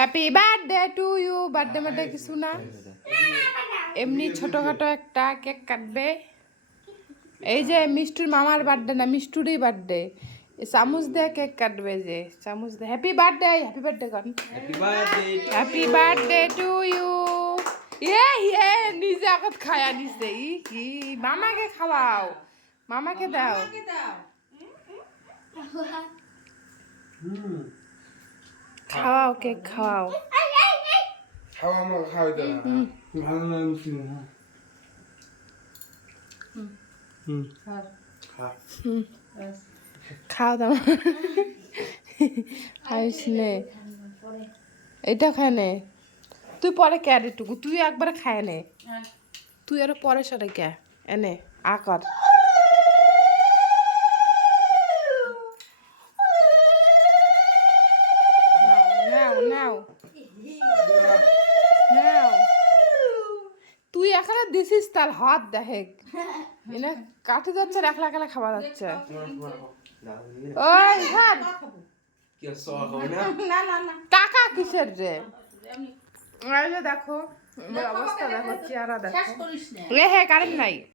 Happy birthday to you. Birthday মার্থডে কিছু না, এমনি ছোটখাটো একটা কেক কাটবে। এই যে মিষ্টুর মামার বার্থডে না, মিষ্টুরই বার্থডে। চামচ দিয়ে কেক কাটবে, যে চামচ দিয়ে। হ্যাপি বার্থডে, হ্যাপি বার্থডে কর। Happy birthday to you. ইয়ে নিজে আগত খায়া নিছে। ই কি, মামাকে খাওয়াও, মামাকে দাও। খাওয়াও, কেক খাওয়াও। খাওয়া আমাকে খাওয়াই দাও। ভালো লাগছে না। খাও দাও। খাইস নে, এটা খায় নে। তুই পরে কে একটুকু, তুই একবারে খায় নে। তুই আরো পরে সরে কে এনে আ কর। নাও নাও নাও। তুই এখানে দিছিস তার হাত দেখে, এনে কাটে যাচ্ছে, একলা একলা খাওয়া যাচ্ছে। ওই হাত টাকা কিসের রে? এই যে দেখো অবস্থা, দেখো চেহারা দেখো। হ্যাঁ কারেন্ট নাই।